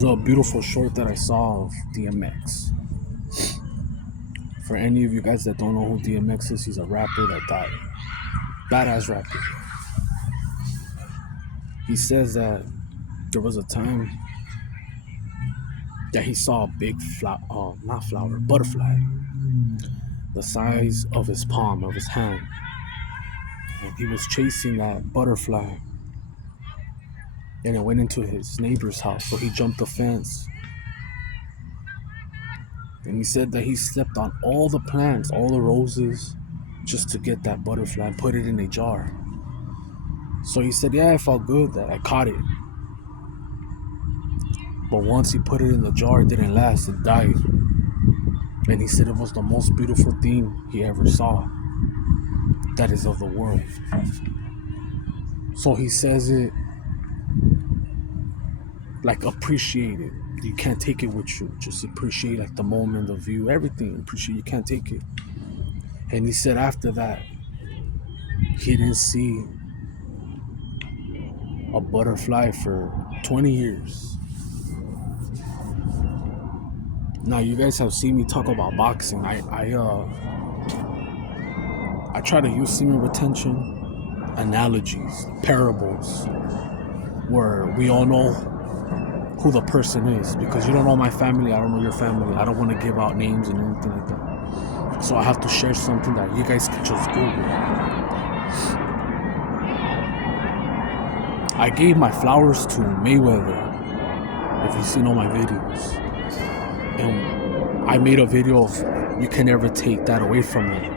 A beautiful short that I saw of DMX. For any of you guys that don't know who DMX is, he's a rapper that died. Badass rapper. He says that there was a time that he saw a big butterfly, the size of his palm, of his hand. And he was chasing that butterfly and it went into his neighbor's house. So he jumped the fence. And he said that he stepped on all the plants, all the roses, just to get that butterfly and put it in a jar. So he said, yeah, I felt good that I caught it. But once he put it in the jar, it didn't last, it died. And he said it was the most beautiful thing he ever saw. That is of the world. So he says it like appreciate it. You can't take it with you. Just appreciate like the moment, the view, everything. Appreciate, you can't take it. And he said after that, he didn't see a butterfly for 20 years. Now you guys have seen me talk about boxing. I try to use semen retention analogies, parables, where we all know who the person is, because you don't know my family, I don't know your family. I don't want to give out names and anything like that. So I have to share something that you guys can just Google. I gave my flowers to Mayweather, if you've seen all my videos. And I made a video of you can never take that away from me.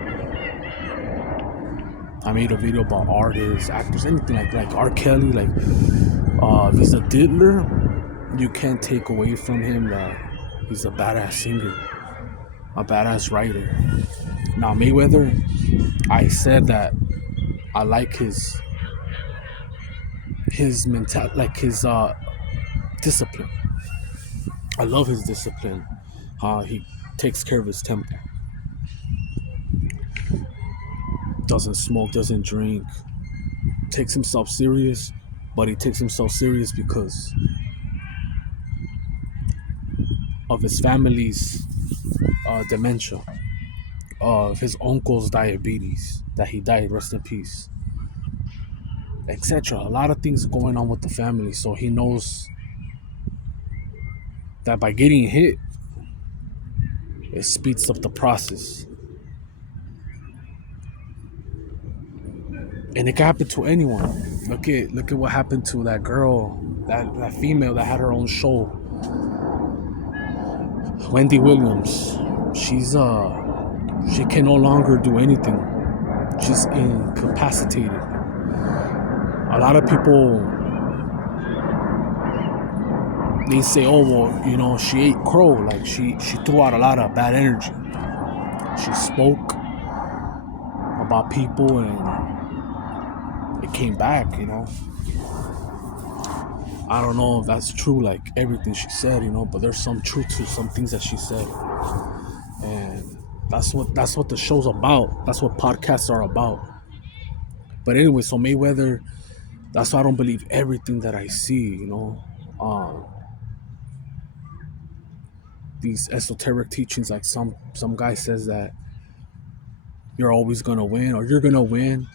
I made a video about artists, actors, anything like R. Kelly, like if he's a diddler, you can't take away from him that he's a badass singer, a badass writer. Now Mayweather, I said that I like his mental, like his discipline. I love his discipline. He takes care of his temple. Doesn't smoke, doesn't drink, takes himself serious, but he takes himself serious because of his family's dementia, of his uncle's diabetes, that he died, rest in peace, etc. A lot of things going on with the family, so he knows that by getting hit, it speeds up the process. And it can happen to anyone. Look at what happened to that girl, that female that had her own show, Wendy Williams. She can no longer do anything. She's incapacitated. A lot of people, they say, oh well, you know, she ate crow, like she threw out a lot of bad energy. She spoke about people and it came back, you know. I don't know if that's true, like everything she said, you know, but there's some truth to some things that she said. And that's what the show's about. That's what podcasts are about. But anyway, so Mayweather, that's why I don't believe everything that I see, you know. These esoteric teachings, like some guy says that you're always gonna win, or you're gonna win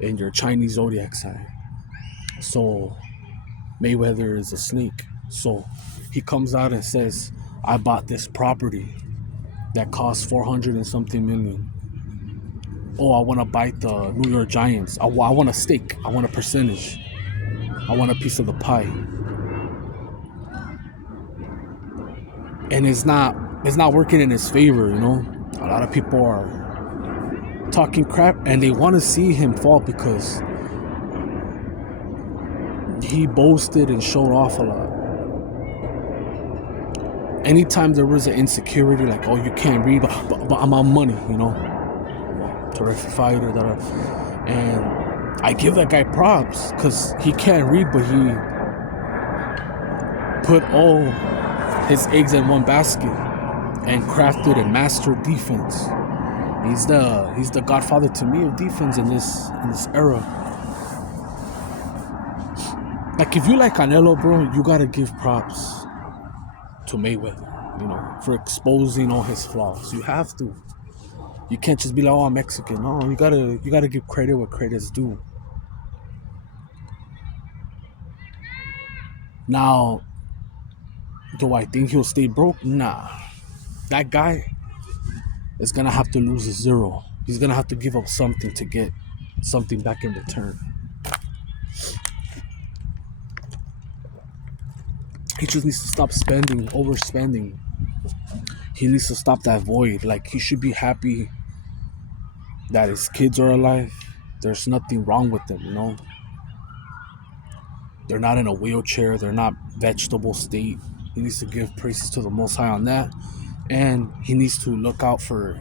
in your Chinese zodiac sign. So Mayweather is a snake. So he comes out and says, I bought this property that cost 400 and something million. Oh, I want to buy the New York Giants. I want a stake. I want a percentage. I want a piece of the pie. And it's not working in his favor, you know. A lot of people are talking crap and they want to see him fall because he boasted and showed off a lot. Anytime there was an insecurity, like, oh, you can't read, but I'm on money, you know, terrific fighter, and I give that guy props because he can't read, but he put all his eggs in one basket and crafted and mastered defense. He's the godfather to me of defense in this era. Like, if you like Canelo, bro, you gotta give props to Mayweather, for exposing all his flaws. You have to. You can't just be like, oh, I'm Mexican. No, you gotta give credit where credit's due. Now, do I think he'll stay broke? Nah. That guy is gonna have to lose a zero. He's gonna have to give up something to get something back in return. He just needs to stop overspending. He needs to stop that void. Like, he should be happy that his kids are alive. There's nothing wrong with them. They're not in a wheelchair. They're not vegetable state. He needs to give praises to the Most High on that. And he needs to look out for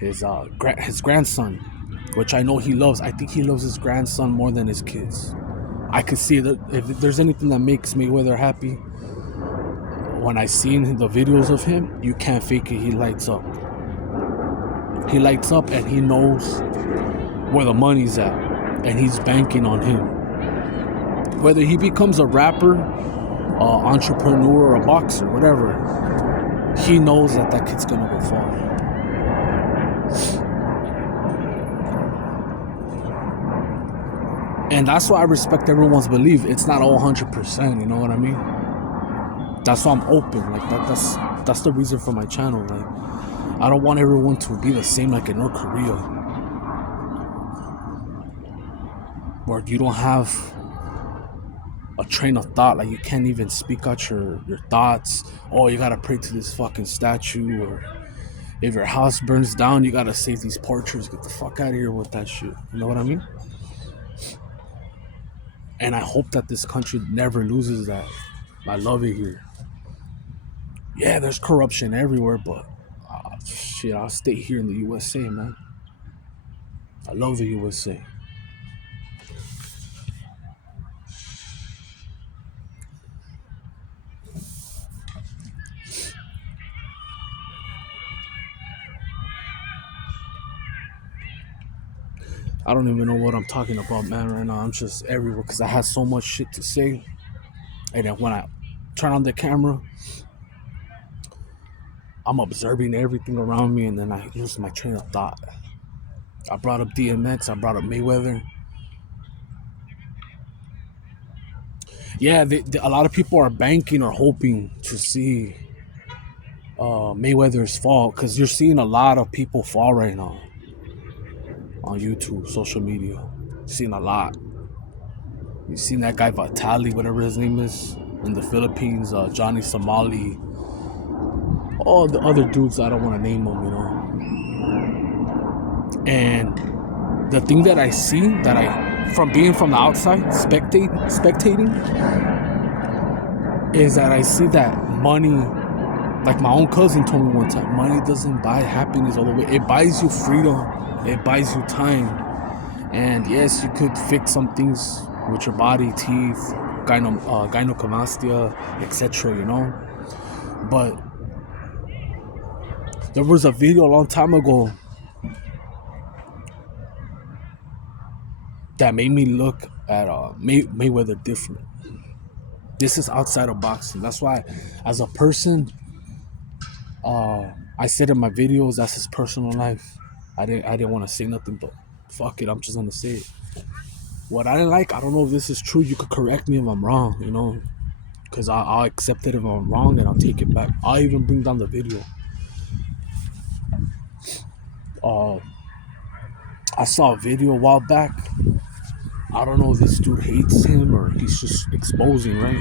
his grandson, which I know he loves. I think he loves his grandson more than his kids. I could see that if there's anything that makes Mayweather happy, when I seen the videos of him, you can't fake it. He lights up. He lights up, and he knows where the money's at, and he's banking on him. Whether he becomes a rapper, entrepreneur, or a boxer, whatever, he knows that kid's gonna go far. And that's why I respect everyone's belief. It's not all 100%, you know what I mean? That's why I'm open. Like, that's the reason for my channel. Like, I don't want everyone to be the same like in North Korea, where you don't have a train of thought. Like, you can't even speak out your thoughts. Oh, you gotta pray to this fucking statue, or if your house burns down, you gotta save these portraits. Get the fuck out of here with that shit. You know what I mean? And I hope that this country never loses that. I love it here. Yeah, there's corruption everywhere, but shit, I'll stay here in the USA, man. I love the USA. I don't even know what I'm talking about, man, right now. I'm just everywhere because I had so much shit to say. And then when I turn on the camera, I'm observing everything around me, and then I lose my train of thought. I brought up DMX, I brought up Mayweather. Yeah, a lot of people are banking or hoping to see Mayweather's fall, because you're seeing a lot of people fall right now on YouTube, social media. You're seeing a lot. You've seen that guy Vitali, whatever his name is, in the Philippines, Johnny Somali, all the other dudes, I don't want to name them, And the thing that I see, from being from the outside, spectating, is that I see that money, like my own cousin told me one time, money doesn't buy happiness all the way. It buys you freedom. It buys you time. And yes, you could fix some things with your body, teeth, gynecomastia, etc., But there was a video a long time ago that made me look at Mayweather different. This is outside of boxing. That's why, as a person, I said in my videos, that's his personal life. I didn't want to say nothing, but fuck it, I'm just gonna say it. What I didn't like, I don't know if this is true. You could correct me if I'm wrong, because I'll accept it if I'm wrong, and I'll take it back. I'll even bring down the video. I saw a video a while back. I don't know if this dude hates him or he's just exposing, right?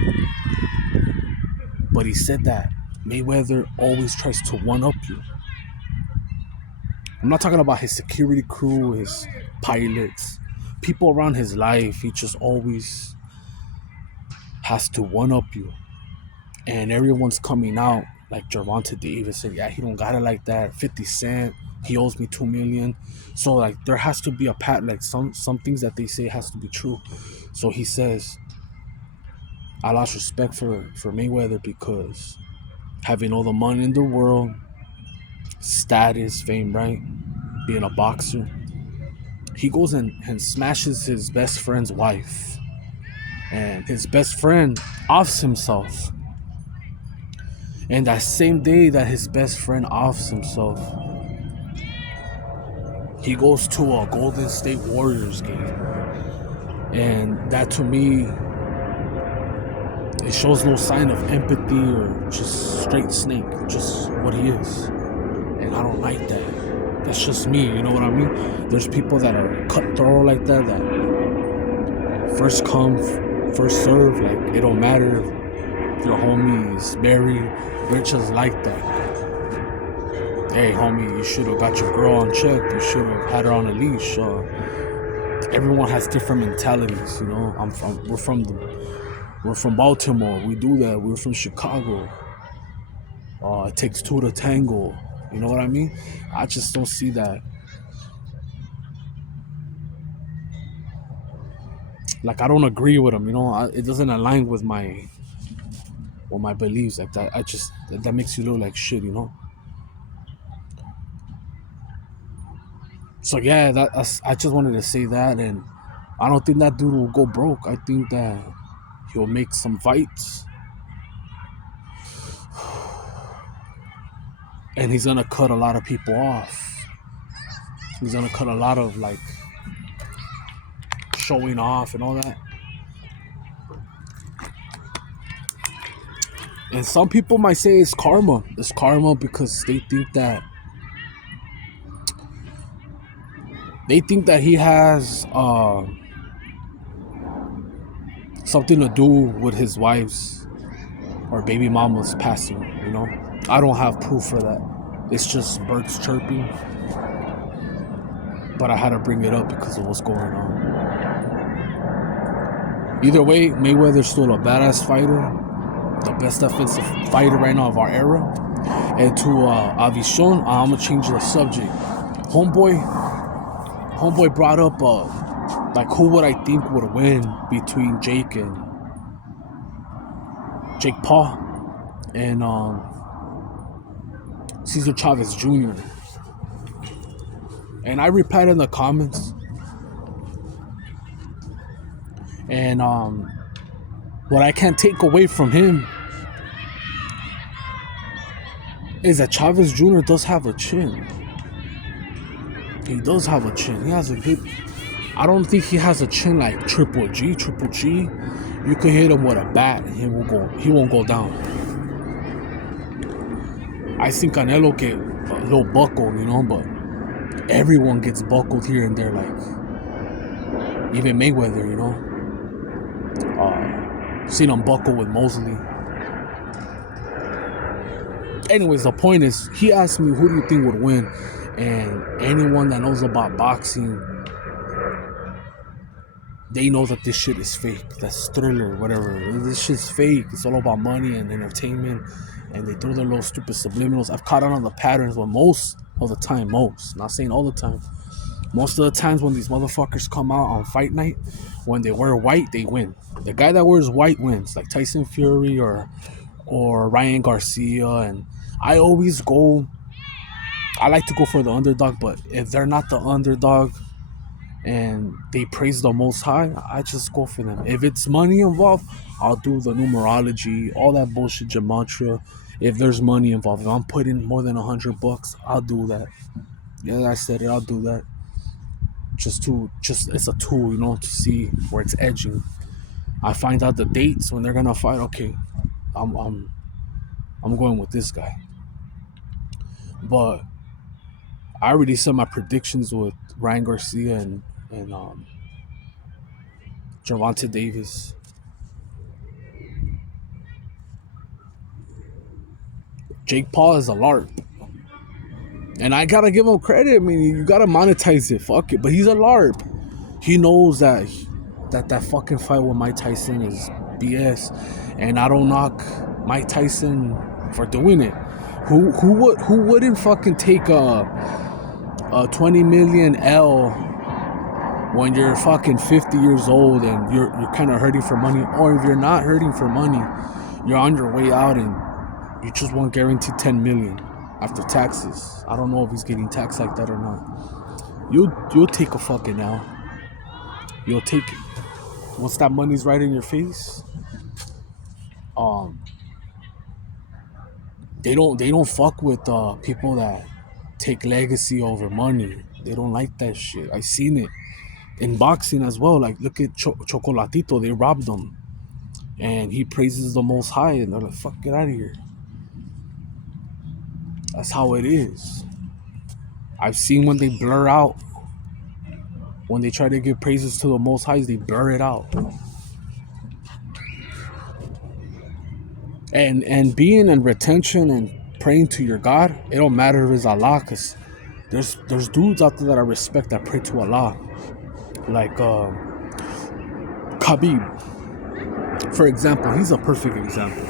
But he said that Mayweather always tries to one-up you. I'm not talking about his security crew, his pilots, people around his life. He just always has to one-up you. And everyone's coming out, like Gervonta Davis said, yeah, he don't got it like that. 50 Cent, he owes me $2 million. So, like, there has to be a pattern. Like, some things that they say has to be true. So he says, I lost respect for Mayweather because having all the money in the world, status, fame, right? Being a boxer, he goes and smashes his best friend's wife. and his best friend offs himself. And that same day that his best friend offs himself, he goes to a Golden State Warriors game. And that to me, it shows no sign of empathy or just straight snake, just what he is. And I don't like that. That's just me, you know what I mean? There's people that are cutthroat like that, that first come, first serve, like it don't matter if your homie is married, they're just like that. Hey homie, you should have got your girl on check, you should have had her on a leash. Everyone has different mentalities, you know. We're from Baltimore, we do that. We're from Chicago. It takes two to tango. You know what I mean? I just don't see that. Like I don't agree with him. You know, it doesn't align with my beliefs. Like that, that makes you look like shit. You know. So yeah, I just wanted to say that, and I don't think that dude will go broke. I think that he'll make some fights, and he's gonna cut a lot of people off. He's gonna cut a lot of like showing off and all that. And some people might say it's karma. It's karma because they think that he has something to do with his wife's or baby mama's passing, you know. I don't have proof for that. It's just birds chirping. But I had to bring it up because of what's going on. Either way, Mayweather's still a badass fighter. The best defensive fighter right now of our era. And to Avishon, I'm gonna change the subject. Homeboy brought up like who would I think would win between Jake Paul and Cesar Chavez Jr. And I replied in the comments, and what I can't take away from him is that Chavez Jr. does have a chin. He does have a chin. He has a good... I don't think he has a chin like Triple G. Triple G, you could hit him with a bat and he won't go down. I think Canelo get a little buckled, you know, but everyone gets buckled here and there, like even Mayweather, you know. Seen him buckle with Mosley. Anyways, the point is, he asked me, who do you think would win? And anyone that knows about boxing, they know that this shit is fake. That's Thriller, whatever. This shit's fake. It's all about money and entertainment. And they throw their little stupid subliminals. I've caught on the patterns where most of the time, not saying all the time, most of the times when these motherfuckers come out on fight night, when they wear white, they win. The guy that wears white wins, like Tyson Fury or Ryan Garcia. And I always go, I like to go for the underdog, but if they're not the underdog and they praise the Most High, I just go for them. If it's money involved, I'll do the numerology, all that bullshit, gematria. If there's money involved, if I'm putting more than $100, I'll do that. Yeah, I said it, I'll do that. Just it's a tool, you know, to see where it's edging. I find out the dates when they're gonna fight. Okay, I'm going with this guy. But I already said my predictions with Ryan Garcia and Gervonta Davis. Jake Paul is a LARP. And I gotta give him credit. I mean, you gotta monetize it. Fuck it. But he's a LARP. He knows that fucking fight with Mike Tyson is BS. And I don't knock Mike Tyson for doing it. Who wouldn't fucking take a 20 million L when you're fucking 50 years old and you're kind of hurting for money? Or if you're not hurting for money, you're on your way out and you just want guaranteed 10 million after taxes. I don't know if he's getting taxed like that or not. You'll take a fucking L. You'll take it. once that money's right in your face, um, they don't fuck with people that take legacy over money. They don't like that shit. I seen it in boxing as well. Like look at Chocolatito. They robbed him, and he praises the Most High, and they're like, "Fuck, get out of here." That's how it is. I've seen when they blur out, when they try to give praises to the Most High, they blur it out. And being in retention and praying to your God, it don't matter if it's Allah, cause there's dudes out there that I respect that pray to Allah, like Khabib, for example. He's a perfect example.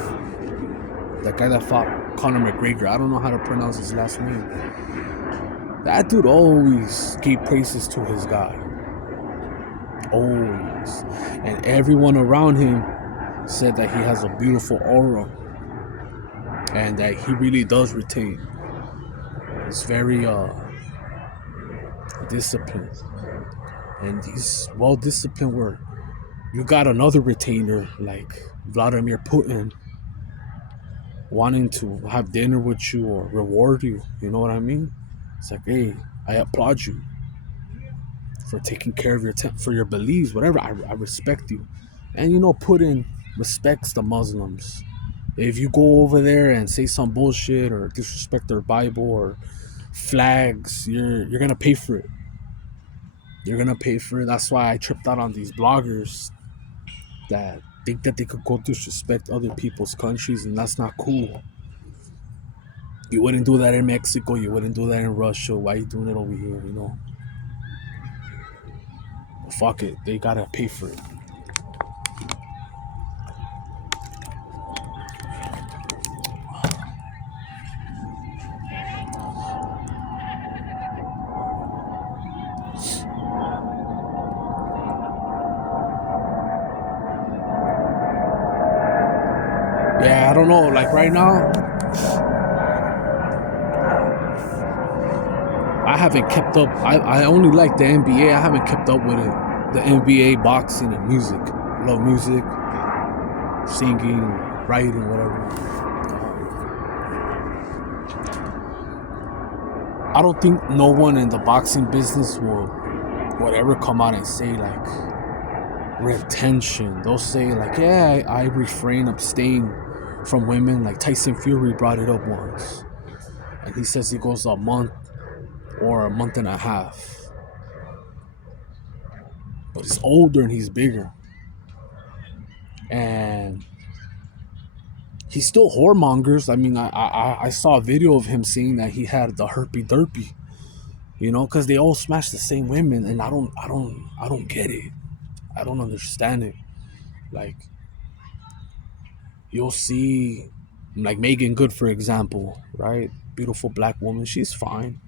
That guy that fought Conor McGregor, I don't know how to pronounce his last name. That dude always gave praises to his God, always, and everyone around him said that he has a beautiful aura and that he really does retain. He's very disciplined, and he's well disciplined. Where you got another retainer like Vladimir Putin wanting to have dinner with you or reward you, you know what I mean? It's like, hey, I applaud you for taking care of for your beliefs, whatever. I respect you. And you know, Putin respects the Muslims. If you go over there and say some bullshit or disrespect their Bible or flags, you're gonna pay for it. You're gonna pay for it. That's why I tripped out on these bloggers that think that they could go disrespect other people's countries, and that's not cool. You wouldn't do that in Mexico. You wouldn't do that in Russia. Why are you doing it over here? You know. But fuck it. They gotta pay for it. Yeah, I don't know. Like right now, I haven't kept up. I only like the NBA. I haven't kept up with it. The NBA, boxing, and music. I love music, singing, writing, whatever. I don't think no one in the boxing business would ever come out and say like retention. They'll say like, yeah, I refrain, abstain from women. Like Tyson Fury brought it up once, and he says he goes a month or a month and a half. But he's older and he's bigger, and he still whoremongers. I mean, I saw a video of him saying that he had the herpy derpy, you know, because they all smash the same women, and I don't get it. I don't understand it. Like, you'll see, like Megan Good, for example, right? Beautiful black woman, she's fine,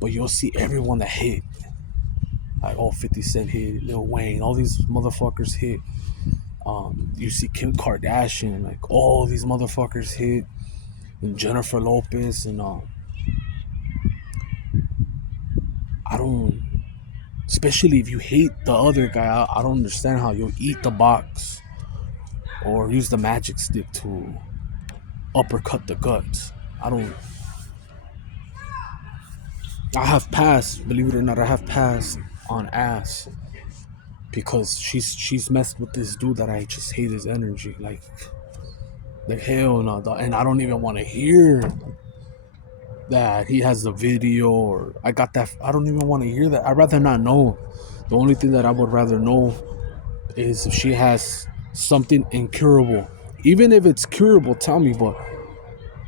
but you'll see everyone that hit, like, oh, 50 Cent hit, Lil Wayne, all these motherfuckers hit. You see Kim Kardashian, like all these motherfuckers hit, and Jennifer Lopez, and I don't, especially if you hate the other guy, I don't understand how you'll eat the box or use the magic stick to uppercut the guts. I have passed, believe it or not, I have passed on ass because she's messed with this dude that I just hate his energy. Like, the hell no, and I don't even want to hear that he has the video, or I got that. I don't even want to hear that. I'd rather not know. The only thing that I would rather know is if she has something incurable. Even if it's curable, tell me, but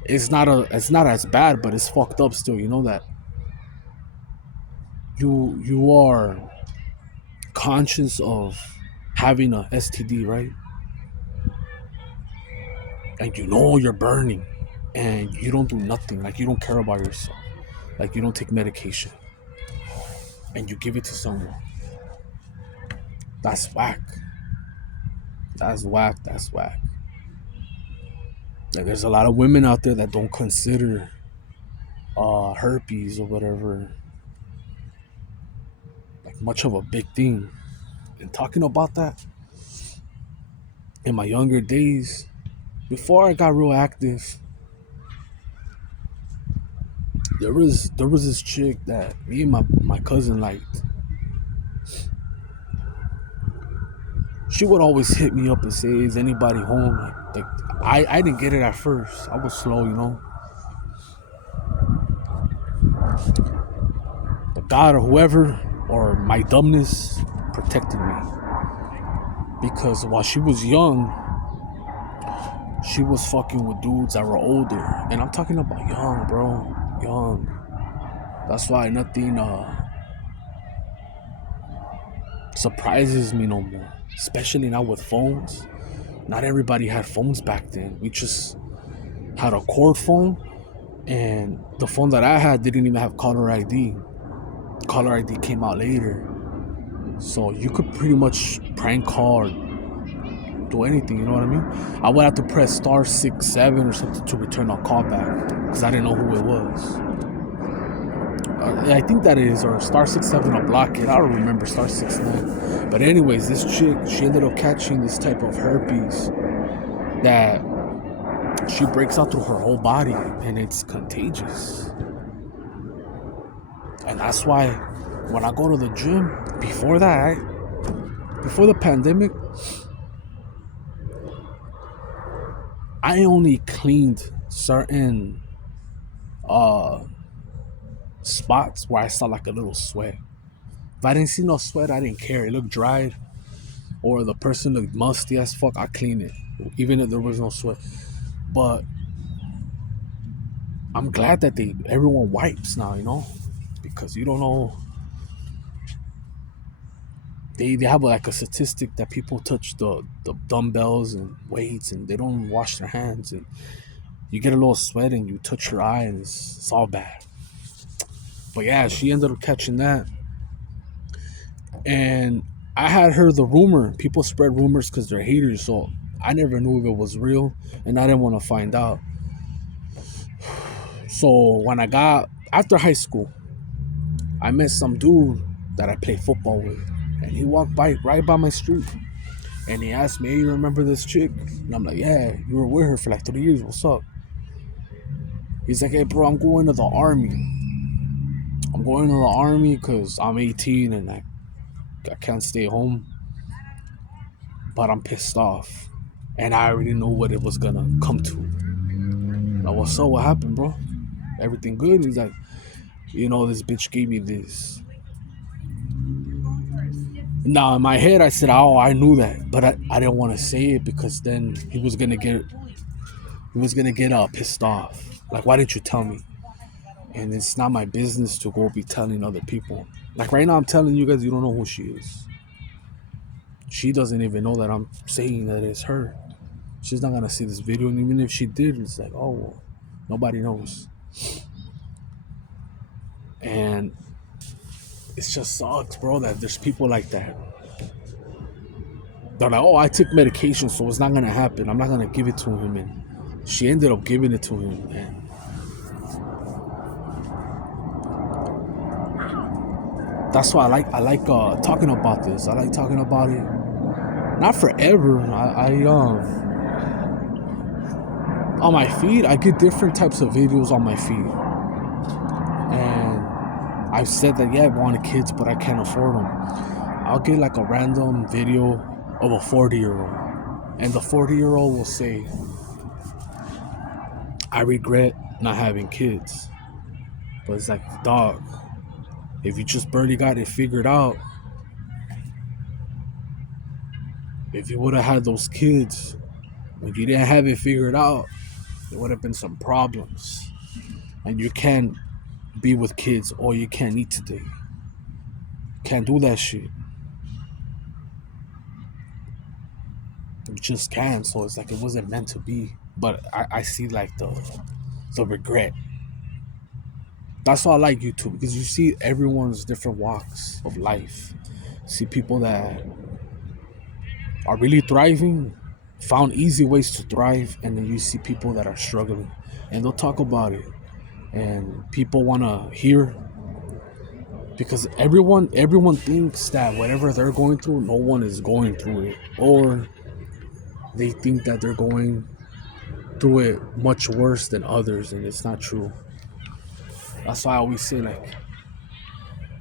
it's not as bad, but it's fucked up still. You know that you are conscious of having a STD, right? And you know you're burning, and you don't do nothing. Like, you don't care about yourself. Like, you don't take medication, and you give it to someone. That's whack. That's whack. That's whack. Like, there's a lot of women out there that don't consider herpes or whatever like much of a big thing. And talking about that, in my younger days, before I got real active, there was this chick that me and my cousin liked. She would always hit me up and say, "Is anybody home?" Like I didn't get it at first. I was slow, you know. But God or whoever or my dumbness protected me because while she was young, she was fucking with dudes that were older, and I'm talking about young, bro, young. That's why nothing surprises me no more, especially now with phones. Not everybody had phones back then. We just had a cord phone, and the phone that I had didn't even have caller ID. Caller ID came out later, so you could pretty much prank call or do anything. You know what I mean? I would have to press star 6 7 or something to return a call back because I didn't know who it was. I think that is, or star 6 7 to block it. I don't remember star 6 9. But anyways, this chick, she ended up catching this type of herpes that she breaks out through her whole body, and it's contagious. And that's why when I go to the gym, before the pandemic, I only cleaned certain spots where I saw like a little sweat. If I didn't see no sweat, I didn't care. It looked dried, or the person looked musty as fuck, I clean it, even if there was no sweat. But I'm glad that everyone wipes now, you know, because you don't know. They have like a statistic that people touch the dumbbells and weights and they don't wash their hands, and you get a little sweat and you touch your eye and it's all bad. But yeah, she ended up catching that. And I had heard the rumor. People spread rumors because they're haters, so I never knew if it was real, and I didn't want to find out. So when I got after high school, I met some dude that I played football with, and he walked by right by my street, and he asked me, "Hey, you remember this chick?" And I'm like, "Yeah, you were with her for like 3 years. What's up?" He's like, "Hey, bro, I'm going to the army. I'm going to the army because I'm 18 and I can't stay home, but I'm pissed off, and I already know what it was gonna come to." Like, what's up? What happened, bro? Everything good? He's like, this bitch gave me this. Now in my head, I said, "Oh, I knew that," but I didn't want to say it because then he was gonna get pissed off. Like, why didn't you tell me? And it's not my business to go be telling other people. Like right now, I'm telling you guys, you don't know who she is. She doesn't even know that I'm saying that it's her. She's not gonna see this video, and even if she did, it's like, oh, well, nobody knows. And it just sucks, bro, that there's people like that. They're like, oh, I took medication, so it's not gonna happen. I'm not gonna give it to him. And she ended up giving it to him. And that's why I like talking about this. I like talking about it. Not forever. I on my feed, I get different types of videos on my feed. And I've said that, yeah, I wanted kids, but I can't afford them. I'll get like a random video of a 40-year-old, and the 40-year-old will say, "I regret not having kids." But it's like, dog, if you just barely got it figured out, if you would have had those kids when you didn't have it figured out, there would have been some problems. And you can't be with kids all you can't eat today. Can't do that shit. You just can't. So it's like it wasn't meant to be. But I see like the regret. That's why I like YouTube, because you see everyone's different walks of life. You see people that are really thriving, found easy ways to thrive, and then you see people that are struggling, and they'll talk about it. And people want to hear because everyone thinks that whatever they're going through, no one is going through it, or they think that they're going through it much worse than others, and it's not true. That's why I always say, like,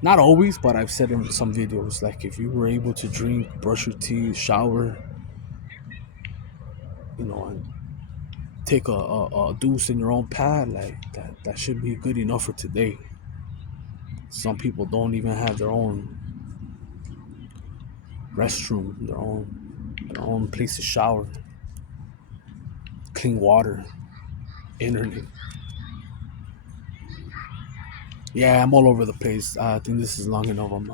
not always, but I've said in some videos, like, if you were able to drink, brush your teeth, shower, and take a deuce in your own pad, like that should be good enough for today. Some people don't even have their own restroom, their own place to shower, clean water, internet. Yeah, I'm all over the place. I think this is long enough. I'm